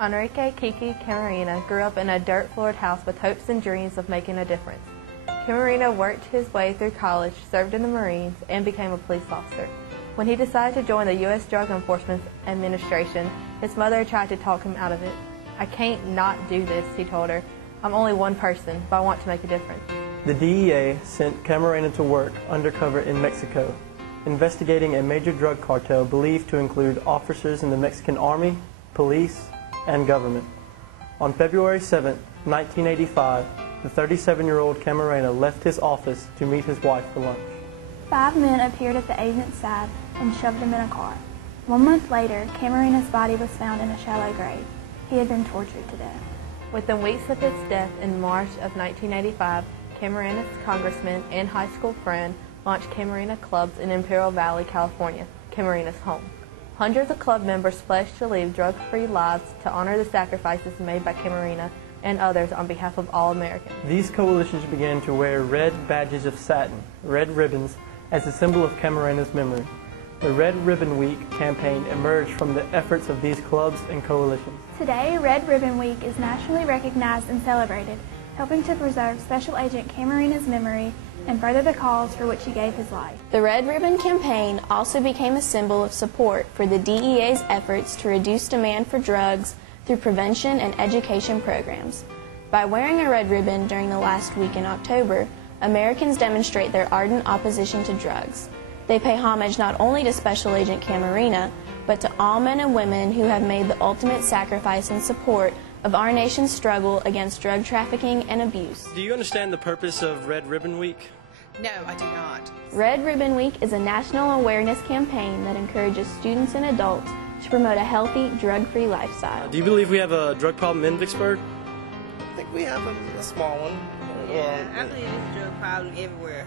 Enrique Kiki Camarena grew up in a dirt-floored house with hopes and dreams of making a difference. Camarena worked his way through college, served in the Marines, and became a police officer. When he decided to join the U.S. Drug Enforcement Administration, his mother tried to talk him out of it. "I can't not do this," he told her. "I'm only one person, but I want to make a difference." The DEA sent Camarena to work undercover in Mexico, investigating a major drug cartel believed to include officers in the Mexican Army, police, and government. On February 7, 1985, the 37-year-old Camarena left his office to meet his wife for lunch. 5 men appeared at the agent's side and shoved him in a car. 1 month later, Camarena's body was found in a shallow grave. He had been tortured to death. Within weeks of his death in March of 1985, Camarena's congressman and high school friend launched Camarena Clubs in Imperial Valley, California, Camarena's home. Hundreds of club members pledged to live drug-free lives to honor the sacrifices made by Camarena and others on behalf of all Americans. These coalitions began to wear red badges of satin, red ribbons, as a symbol of Camarena's memory. The Red Ribbon Week campaign emerged from the efforts of these clubs and coalitions. Today, Red Ribbon Week is nationally recognized and celebrated, helping to preserve Special Agent Camarena's memory and further the cause for which he gave his life. The Red Ribbon Campaign also became a symbol of support for the DEA's efforts to reduce demand for drugs through prevention and education programs. By wearing a red ribbon during the last week in October, Americans demonstrate their ardent opposition to drugs. They pay homage not only to Special Agent Camarena, but to all men and women who have made the ultimate sacrifice in support of our nation's struggle against drug trafficking and abuse. Do you understand the purpose of Red Ribbon Week? No, I do not. Red Ribbon Week is a national awareness campaign that encourages students and adults to promote a healthy, drug-free lifestyle. Do you believe we have a drug problem in Vicksburg? I think we have a small one. Yeah, I believe there's a drug problem everywhere.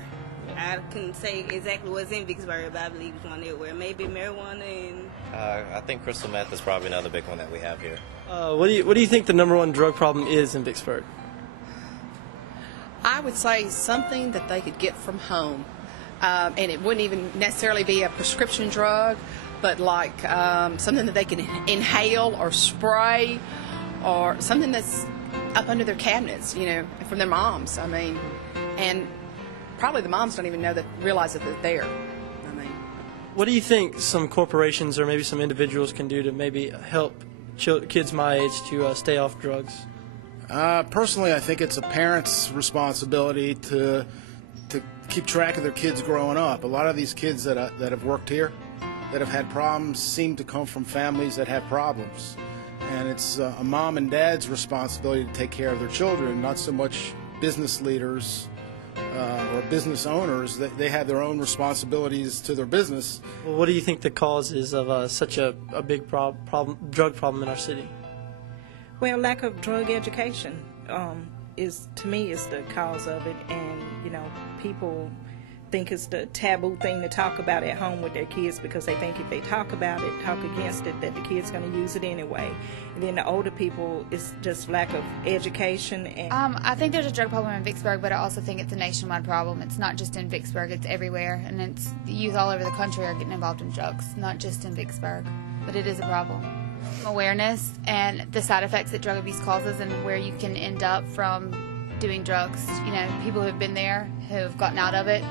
I couldn't say exactly what's in Vicksburg, but I believe it's one everywhere. Maybe marijuana and... I think crystal meth is probably another big one that we have here. What do you think the #1 drug problem is in Vicksburg? I would say something that they could get from home. And it wouldn't even necessarily be a prescription drug, but like something that they can inhale or spray, or something that's up under their cabinets, you know, from their moms. I mean, and probably the moms don't even realize that they're there. I mean, what do you think some corporations or maybe some individuals can do to maybe help kids my age to stay off drugs? Personally, I think it's a parent's responsibility to keep track of their kids growing up. A lot of these kids that have worked here, that have had problems, seem to come from families that have problems. And it's a mom and dad's responsibility to take care of their children, not so much business leaders or business owners. They have their own responsibilities to their business. Well, what do you think the cause is of such a big drug problem in our city? Well, lack of drug education is, to me, is the cause of it. And, you know, people think it's the taboo thing to talk about at home with their kids because they think if they talk about it, talk against it, that the kid's going to use it anyway. And then the older people, it's just lack of education. And I think there's a drug problem in Vicksburg, but I also think it's a nationwide problem. It's not just in Vicksburg, it's everywhere. And it's youth all over the country are getting involved in drugs, not just in Vicksburg. But it is a problem. Awareness and the side effects that drug abuse causes and where you can end up from doing drugs. You know, people who have been there, who have gotten out of it.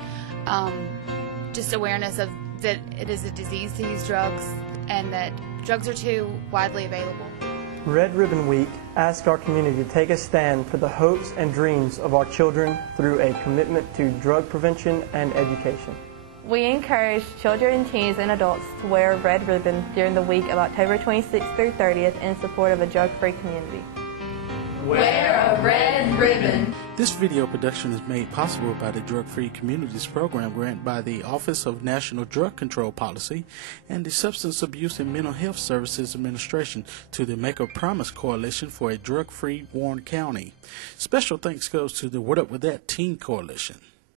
Just awareness of that it is a disease to use drugs and that drugs are too widely available. Red Ribbon Week asks our community to take a stand for the hopes and dreams of our children through a commitment to drug prevention and education. We encourage children, teens, and adults to wear a red ribbon during the week of October 26th through 30th in support of a drug-free community. Wear a red ribbon. This video production is made possible by the Drug Free Communities Program grant by the Office of National Drug Control Policy and the Substance Abuse and Mental Health Services Administration to the Make a Promise Coalition for a Drug-Free Warren County. Special thanks goes to the What Up With That Teen Coalition.